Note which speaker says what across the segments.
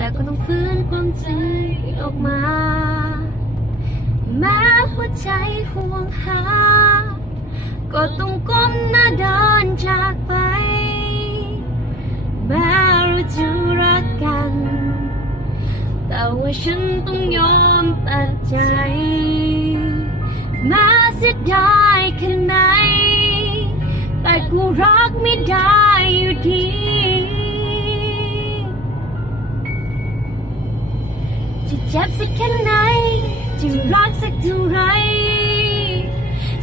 Speaker 1: แต่ก็ต้องฟื้นความใจออกมาแม้หัวใจห่วงหา ก็ต้องก้มหน้าเดินจากไปแม้เราจะรักกัน แต่ว่าฉันต้องยอมตัดใจแม้เสียดายแค่ไหนแต่กูรักไม่ได้อยู่ดี จะเจ็บสักแค่ไหน จะรักสักเท่าไร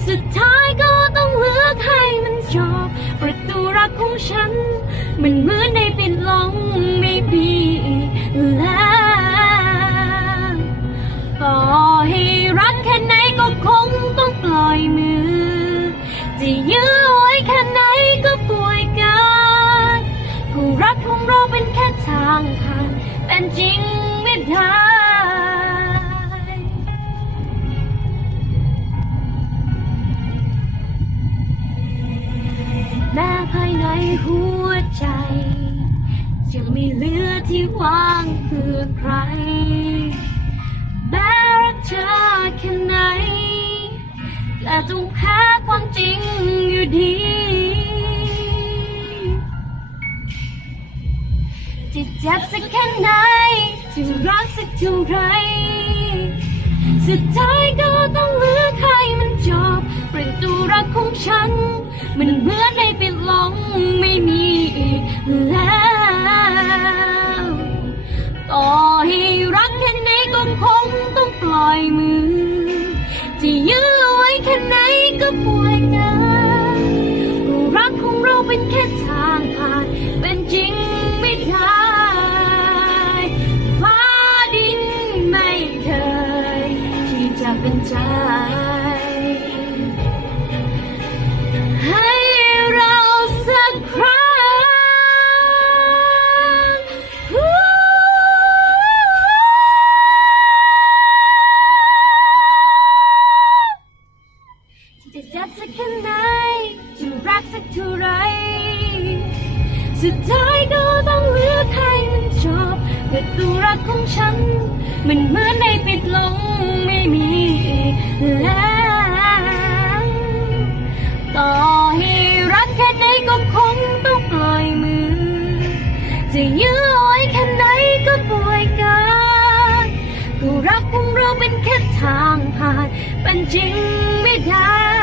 Speaker 1: สุดท้ายก็ต้องเลือกให้มันจบประตูรักของฉัน มันเหมือนในปิดลงไม่มีแล้วต่อให้รักแค่ไหนก็คงต้องปล่อยมือจะยื หัวใจ จะไม่เหลือที่ว่างเพื่อใคร แม้รักเธอแค่ไหนแต่ต้องแพ้ความจริงอยู่ดี จะเจ็บสักแค่ไหน จะรักสักเท่าไร สุดท้ายก็ต้องเลือกให้มันจบประตูรักของฉัน มันเหมือนในปิดลงไงต้องปล่อยมือ จะยื้อไว้แค่ไหนก็ป่วยกันรักของเราเป็นแค่ทางผ่าน เป็นจริงไม่ได้ฟ้าดินไม่เคยที่จะเป็นใจ สุดท้ายก็ต้องเลือกให้มันจบแต่ตัวรักของฉัน มันเหมือนในปิดลงไม่มีแล้วต่อให้รักแค่ไหนก็คงต้องปล่อยมือ จะยื้อไว้แค่ไหนก็ป่วยกันก็รักของเราเป็นแค่ทางผ่านเป็นจริงไม่ได้